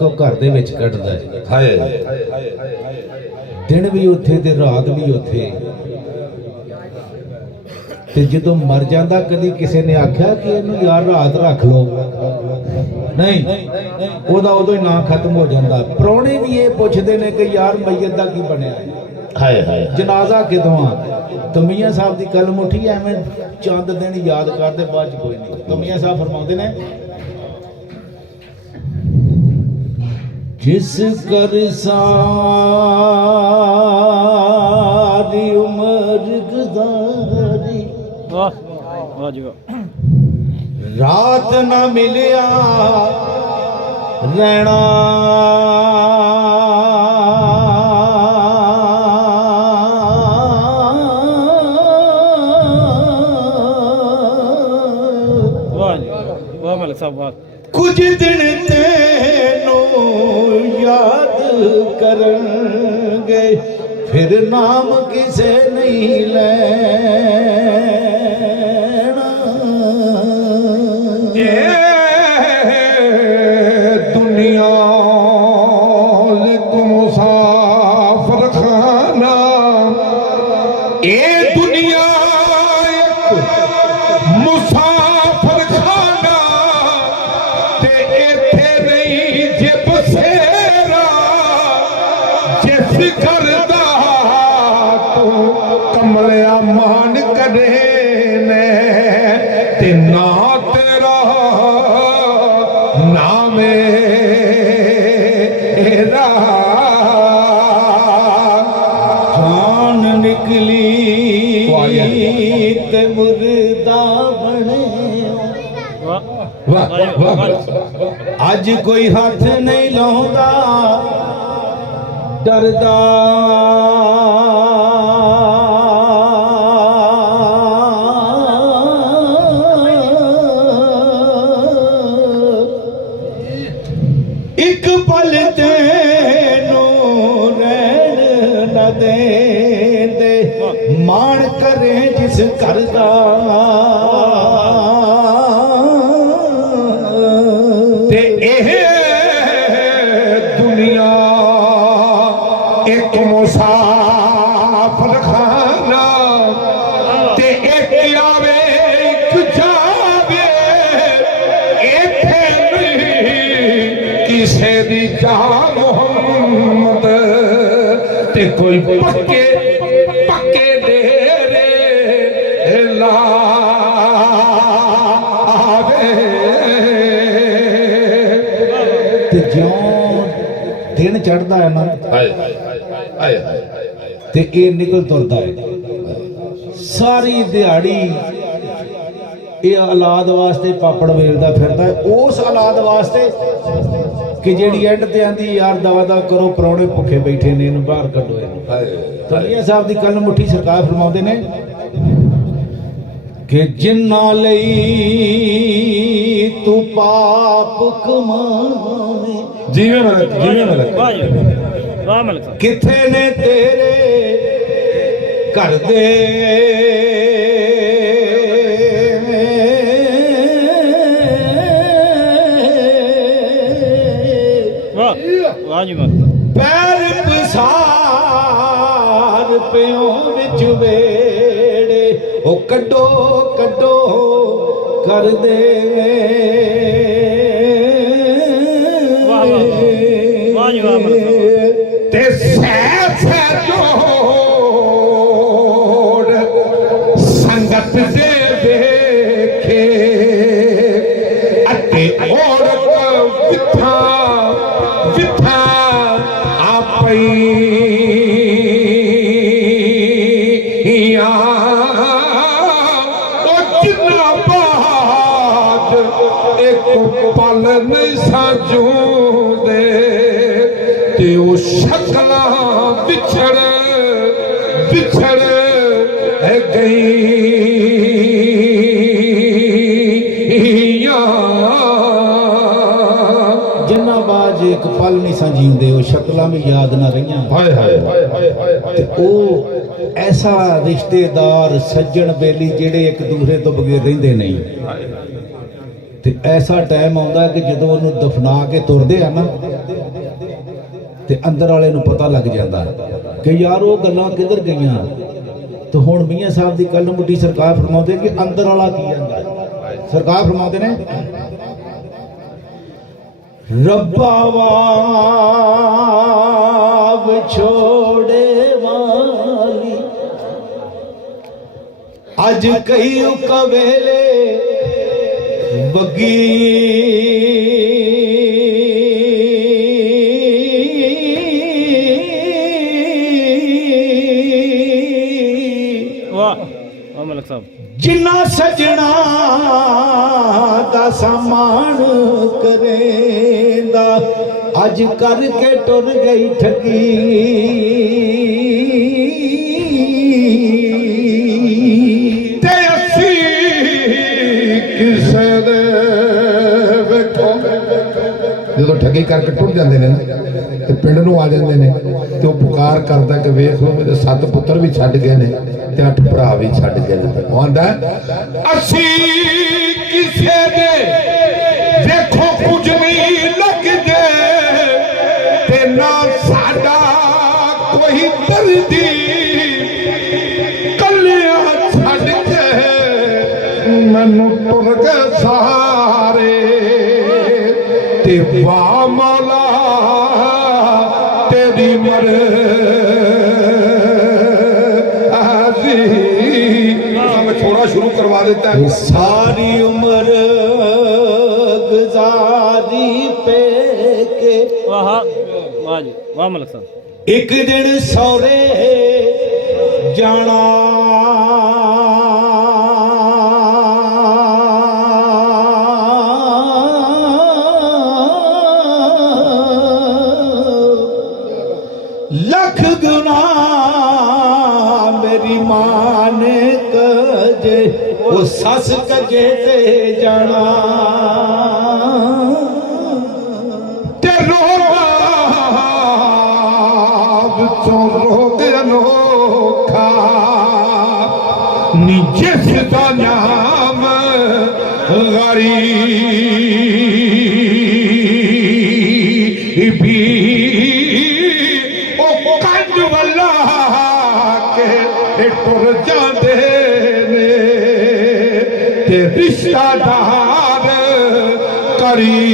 घर दे विच कटदा है दिन भी उत्थे ते रात भी उत्थे ते जदों मर जांदा कदी किसी ने आख्या कि इहनूं यार रात रख लो नहीं ओदा उदों ही नां खत्म हो जांदा। प्राहुणे भी ये पुछदे ने कि यार मैयत दा की बनिया है जनाजा किदों आ तो मियां साहब दी कलम उठी एवें चंद दिन याद करदे बाद कोई नहीं। तो मियां साहब फरमाउंदे ने जिस कर सारी उम्र गुजारी रात न मिलिया रहना कुछ दिन तेनू याद करेंगे फिर नाम किसे नहीं लेना। ये दुनिया को मुसाफिर खाना ये दुनिया मुसाफिर खाना ते इथे नहीं जे बसेरा जिस करदा तू कमलिया मान करे ने ते ना तेरा ना मेरा जान निकली ते मुर्दा बने अज कोई हाथ नहीं लाउंदा डरदा एक पल तेनू रहन न देंदे मान करे जिस करदा ते एह दुनिया एक मुसाफिर खाना ते एक आवे एक जावे इथे नहीं किसे दी जा मोहम्मद ते कोई पक्के पक्के डेरे लावे ते ज्यों दिन चढ़दा है ना ते ये निकल तुरदा है सारी दिहाड़ी ये औलाद वास्ते पापड़ वेलदा फिरदा है उस औलाद वास्ते कि जेड़ी एंड ते आंदी यार दवा दा करो परौणे भुखे बैठे ने इन्हूं बाहर कड्डो तो मियां साहब दी कलम उठी सरकार फरमाउंदे ने कि जिन्ना लई तू पाप कमावे जीवे मलक किथे ने तेरे घर दे पैर पसार प्यों विच वेड़े ओ कड्डो कड्डो कर दे ते सह जोड़ संगत दे देखे अते और विथा विथा आपई पल नहीं साजू दे ते ओ शक्ला बिछड़ बिछड़ है गई जिन्ना बाज एक पल नहीं साजींदे वो शक्ला भी याद ना रही ते ओ ऐसा रिश्तेदार सज्जन बेली जेड़े एक दूसरे तो बगैर रहिंदे नहीं ਤੇ ਐਸਾ ਟਾਈਮ ਆਉਂਦਾ ਕਿ ਜਦੋਂ ਉਹਨੂੰ ਦਫਨਾ ਕੇ ਤੁਰਦੇ ਆ ਨਾ ਤੇ ਅੰਦਰ ਵਾਲੇ ਨੂੰ ਪਤਾ ਲੱਗ ਜਾਂਦਾ ਕਿ ਯਾਰ ਉਹ ਗੱਲਾਂ ਕਿੱਧਰ ਗਈਆਂ। ਤੇ ਹੁਣ ਮੀਆਂ ਸਾਹਿਬ ਦੀ ਕੱਲ ਮੁੱਢੀ ਸਰਕਾਰ ਫਰਮਾਉਂਦੇ ਕਿ ਅੰਦਰ ਵਾਲਾ ਕੀ ਜਾਂਦਾ। ਸਰਕਾਰ ਫਰਮਾਉਂਦੇ ਨੇ ਰੱਬਾ ਵਿਛੋੜੇ ਵਾਲੀ ਅੱਜ ਕਈ ਕਵੇਲੇ ਬੱਗੀ वाह मलिक साहब जिन्ना सजना दा सामान करेंदा अज करके टुर गई ठगी ते असी किसे दे वेखो ਜਦੋਂ ਠੱਗੀ ਕਰਕੇ ਟੁੱਟ ਜਾਂਦੇ ਨੇ ਤੇ ਪਿੰਡ ਨੂੰ ਆ ਜਾਂਦੇ ਨੇ ਤੇ ਉਹ ਪੁਕਾਰ ਕਰਦਾ ਕਿ ਵੇਖ ਲਓ ਮੇਰੇ 7 ਪੁੱਤਰ ਵੀ ਛੱਡ ਗਏ ਨੇ ਤੇ 8 ਭਰਾ ਵੀ ਛੱਡ ਗਏ ਨੇ। ਉਹ ਆਂਦਾ ਅਸੀਂ ਕਿਸੇ ਦੇ ਵੇਖੋ ਕੁਝ ਨਹੀਂ ਲੱਗਦੇ ਤੇ ਨਾ ਸਾਡਾ ਕੋਈ ਦਰਦੀ ਕੱਲਿਆਂ ਛੱਡ ਕੇ ਮੈਨੂੰ ਟੁਰ ਕੇ ਸਾਰੇ ਤੇ ਵਾਹ ਮੌਲਾ तेरी मर्जी मैं थोड़ा शुरू करवा देता है। सारी उम्र गुजारी पे के वाह वाह जी वाह मलिक साहब एक दिन सौरे जाना लख गुना मेरी मां ने कजे वो सस कजे ते जाना ते रोग अनोखा नी जिसका नाम गरीबी टुर जाते ने ते रिश्तेदार करी